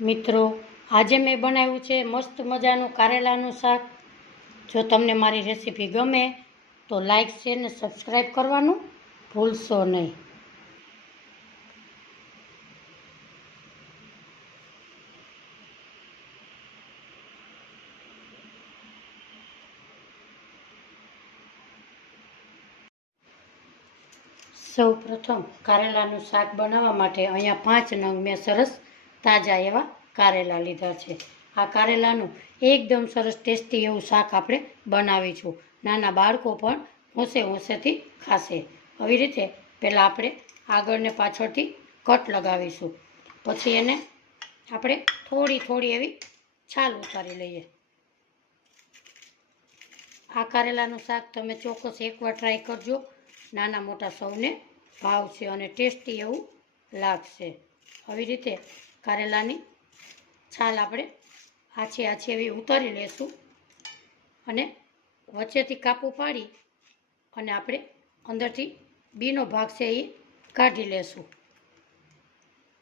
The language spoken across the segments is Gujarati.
મિત્રો, આજે મેં બનાવ્યું છે મસ્ત મજાનું કારેલાનું શાક. જો તમને મારી રેસીપી ગમે, તો લાઈક, શેર ને સબસ્ક્રાઈબ કરવાનું ભૂલશો નહીં. સૌ પ્રથમ કારેલાનું શાક બનાવવા માટે અહીંયા પાંચ નંગ મેં સરસ તાજા એવા કારેલા લીધા છે. આ કારેલાનું એકદમ સરસ ટેસ્ટી એવું શાક આપણે બનાવીશું. નાના બાળકો પણ હોંશે હોંશેથી ખાશે. આવી રીતે પહેલાં આપણે આગળને પાછળથી કટ લગાવીશું. પછી એને આપણે થોડી થોડી એવી છાલ ઉતારી લઈએ. આ કારેલાનું શાક તમે ચોક્કસ એકવાર ટ્રાય કરજો. નાના મોટા સૌને ભાવશે અને ટેસ્ટી એવું લાગશે. આવી રીતે કારેલાની છાલ આપણે આછી આછી એવી ઉતારી લેશું અને વચ્ચેથી કાપું પાડી અને આપણે અંદરથી બીનો ભાગ છે એ કાઢી લેશું.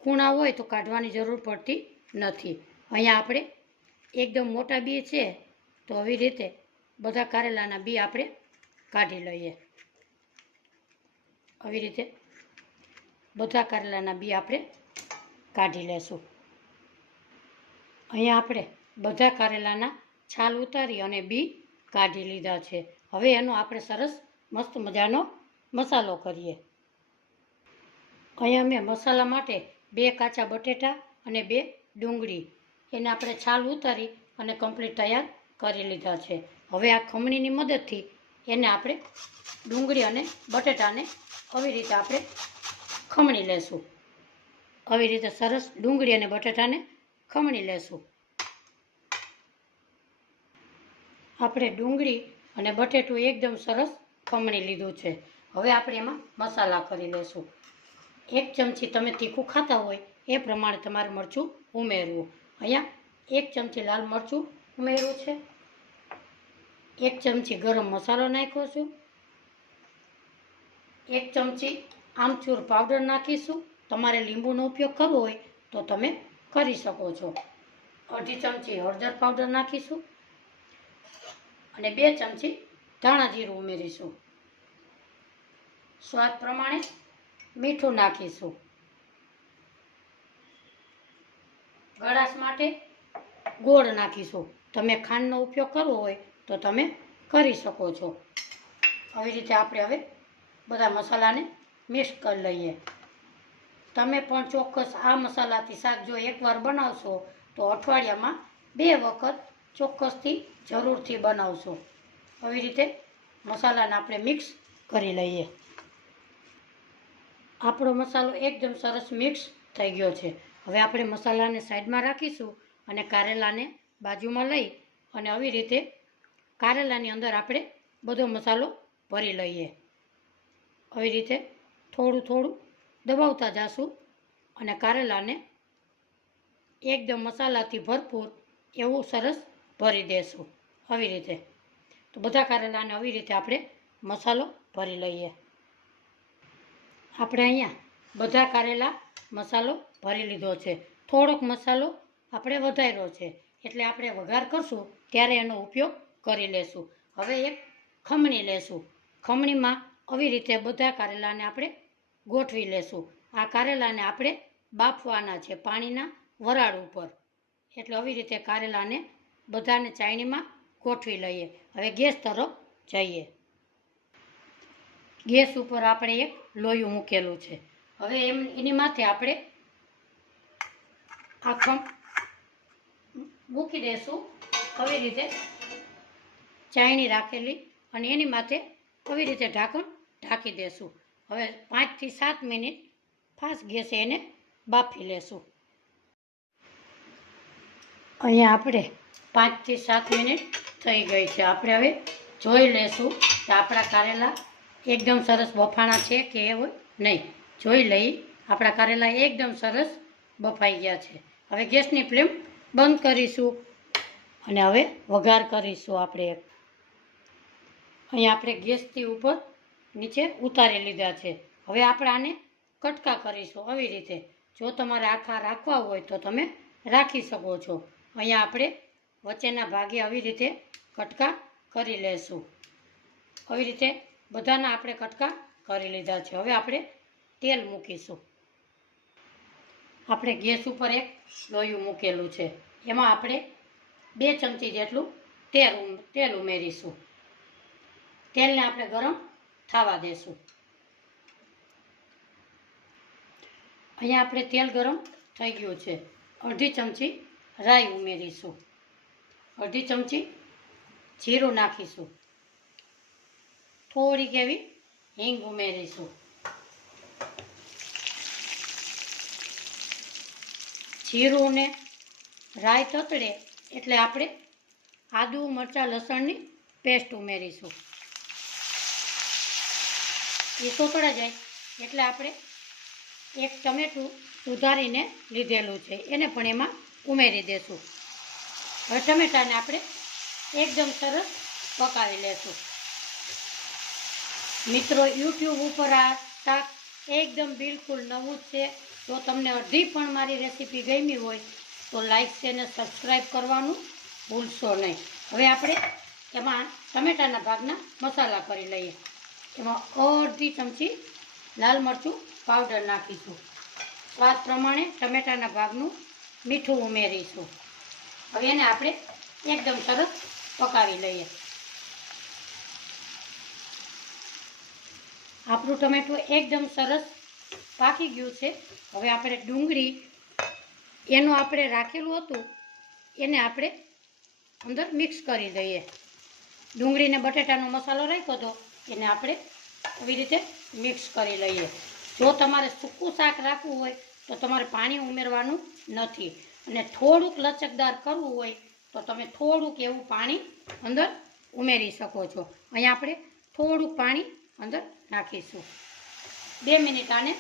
કૂણા હોય તો કાઢવાની જરૂર પડતી નથી. અહીંયા આપણે એકદમ મોટા બી છે તો આવી રીતે બધા કારેલાના બી આપણે કાઢી લઈએ. આવી રીતે બધા કારેલાના બી આપણે કાઢી લેશું. અહીંયા આપણે બધા કારેલાના છાલ ઉતારી અને બી કાઢી લીધા છે. હવે એનો આપણે સરસ મસ્ત મજાનો મસાલો કરીએ. અહીંયા મેં મસાલા માટે બે કાચા બટેટા અને બે ડુંગળી. એને આપણે છાલ ઉતારી અને કમ્પ્લીટ તૈયાર કરી લીધા છે. હવે આ ખમણીની મદદથી એને આપણે ડુંગળી અને બટેટાને આવી રીતે આપણે ખમણી લેશું. આવી રીતે સરસ ડુંગળી અને બટેટાને ખમણી લેશું. આપણે ડુંગળી અને બટેટું એકદમ સરસ ખમણી લીધું છે. હવે આપણે એમાં મસાલા કરી લેશું. એક ચમચી તમે તીખું ખાતા હોય એ પ્રમાણે તમારે મરચું ઉમેરવું. અહીંયા એક ચમચી લાલ મરચું ઉમેરવું છે. એક ચમચી ગરમ મસાલો નાખ્યો છું. એક ચમચી આમચૂર પાવડર નાખીશું. તમારે લીંબુનો ઉપયોગ કરવો હોય તો તમે કરી શકો છો. અડધી ચમચી હળદર પાવડર નાખીશું અને બે ચમચી ધાણા જીરું ઉમેરીશું. સ્વાદ પ્રમાણે મીઠું નાખીશું. ગળાશ માટે ગોળ નાખીશું. તમે ખાંડનો ઉપયોગ કરવો હોય તો તમે કરી શકો છો. આવી રીતે આપણે હવે બધા મસાલાને મિક્સ કરી લઈએ. તમે પણ ચોક્કસ આ મસાલાથી શાક જો એકવાર બનાવશો, તો અઠવાડિયામાં બે વખત ચોક્કસથી જરૂરથી બનાવશો. આવી રીતે મસાલાને આપણે મિક્સ કરી લઈએ. આપણો મસાલો એકદમ સરસ મિક્સ થઈ ગયો છે. હવે આપણે મસાલાને સાઈડમાં રાખીશું અને કારેલાને બાજુમાં લઈ અને આવી રીતે કારેલાની અંદર આપણે બધો મસાલો ભરી લઈએ. આવી રીતે થોડું થોડું દબાવતા જાશું અને કારેલાને એકદમ મસાલાથી ભરપૂર એવું સરસ ભરી દેશું આવી રીતે. તો બધા કારેલાને આવી રીતે આપણે મસાલો ભરી લઈએ. આપણે અહીંયા બધા કારેલા મસાલો ભરી લીધો છે. થોડોક મસાલો આપણે વધાર્યો છે. એટલે આપણે વઘાર કરશું ત્યારે એનો ઉપયોગ કરી લેશું. હવે એક ખમણી લેશું. ખમણીમાં આવી રીતે બધા કારેલાને આપણે ગોઠવી લેશું. આ કારેલાને આપણે બાફવાના છે પાણીના વરાળ ઉપર. એટલે આવી રીતે કારેલાને બધાને ચાયણીમાં ગોઠવી લઈએ. હવે ગેસ તરફ જઈએ. ગેસ ઉપર આપણે એક લોયું મૂકેલું છે. હવે એમ એની માથે આપણે આખમ મૂકી દઈશું આવી રીતે ચાયણી રાખેલી અને એની માથે આવી રીતે ઢાંકણ ઢાંકી દેશું. હવે પાંચથી સાત મિનિટ ફાસ્ટ ગેસે એને બાફી લેશું. અહીંયા આપણે પાંચથી સાત મિનિટ થઈ ગઈ છે. આપણે હવે જોઈ લેશું કે આપણા કારેલા એકદમ સરસ બફાણા છે કે એવું નહીં. જોઈ લઈ આપણા કારેલા એકદમ સરસ બફાઈ ગયા છે. હવે ગેસની ફ્લેમ બંધ કરીશું અને હવે વઘાર કરીશું આપણે. અહીંયા આપણે ગેસથી ઉપર નીચે ઉતારી લીધા છે. હવે આપણે આને કટકા કરીશું આવી રીતે. જો તમારે આખા રાખવા હોય તો તમે રાખી શકો છો. અહીંયા આપણે વચ્ચેના ભાગે આવી રીતે કટકા કરી લેશું. આવી રીતે બધાના આપણે કટકા કરી લીધા છે. હવે આપણે તેલ મૂકીશું. આપણે ગેસ ઉપર એક લોયું મૂકેલું છે. એમાં આપણે બે ચમચી જેટલું તેલ તેલ ઉમેરીશું. તેલને આપણે ગરમ થવા દેશું. અહીંયા આપણે તેલ ગરમ થઈ ગયું છે. અડધી ચમચી રાઈ ઉમેરીશું. અડધી ચમચી જીરું નાખીશું. થોડીક એવી હિંગ ઉમેરીશું. જીરું ને રાઈ તતડે એટલે આપણે આદુ, મરચાં, લસણની પેસ્ટ ઉમેરીશું. એ તોતળા જાય. એટલે આપણે એક ટમેટું સુધારીને લીધેલું છે. એને પણ એમાં ઉમેરી દેશું. હવે ટમેટાને આપણે એકદમ સરસ પકાવી લેશું. મિત્રો, યુટ્યુબ ઉપર આ શાક એકદમ બિલકુલ નવું જ છે. તો તમને અડધી પણ મારી રેસીપી ગમી હોય, તો લાઈક છે અને સબસ્ક્રાઈબ કરવાનું ભૂલશો નહીં. હવે આપણે એમાં ટમેટાના ભાગના મસાલા કરી લઈએ. એમાં અડધી ચમચી લાલ મરચું પાવડર નાખીશું. સ્વાદ પ્રમાણે ટમેટાના ભાગનું મીઠું ઉમેરીશું. હવે એને આપણે એકદમ સરસ પકાવી લઈએ. આપણું ટમેટું એકદમ સરસ પાકી ગયું છે. હવે આપણે ડુંગળી એનું આપણે રાખેલું હતું, એને આપણે અંદર મિક્સ કરી દઈએ. ડુંગળીને બટેટાનો મસાલો રાખ્યો હતો એને આપણે આવી રીતે મિક્સ કરી લઈએ. જો તમારે સૂકું શાક રાખવું હોય, તો તમારે પાણી ઉમેરવાનું નથી. અને થોડુંક લચકદાર કરવું હોય, તો તમે થોડુંક એવું પાણી અંદર ઉમેરી શકો છો. અહીંયા આપણે થોડુંક પાણી અંદર નાખીશું. બે મિનિટ આને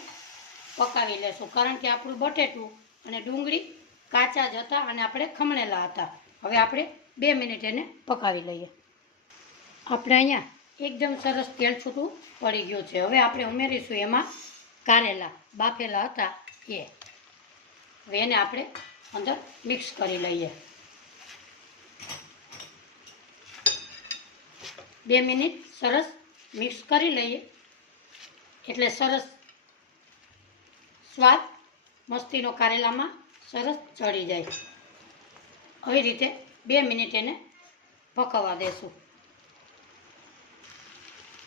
પકાવી લેશું, કારણ કે આપણું બટેટું અને ડુંગળી કાચા જ હતા અને આપણે ખમણેલા હતા. હવે આપણે બે મિનિટ એને પકાવી લઈએ. આપણે અહીંયા એકદમ સરસ તેલ છૂટું પડી ગયું છે. હવે આપણે ઉમેરીશું એમાં કારેલા, બાફેલા હતા એ. હવે એને આપણે અંદર મિક્સ કરી લઈએ. બે મિનિટ સરસ મિક્સ કરી લઈએ. એટલે સરસ સ્વાદ મસ્તીનો કારેલામાં સરસ ચડી જાય. આવી રીતે બે મિનિટ એને પકવવા દેશું.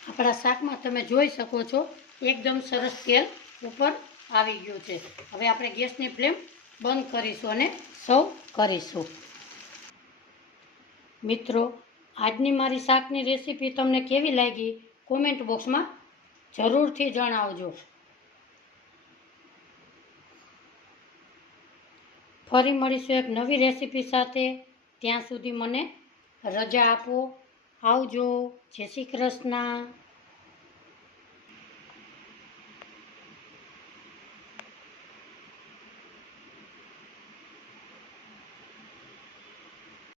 આપણા શાકમાં તમે જોઈ શકો છો, એકદમ સરસ તેલ ઉપર આવી ગયું છે. હવે આપણે ગેસની ફ્લેમ બંધ કરીશું અને સૌ કરીશું. મિત્રો, આજની મારી શાકની રેસીપી તમને કેવી લાગી? કોમેન્ટ બોક્સમાં જરૂરથી જણાવજો. ફરી મળીશું એક નવી રેસીપી સાથે. ત્યાં સુધી મને રજા આપો. આવજો. જય શ્રી કૃષ્ણ.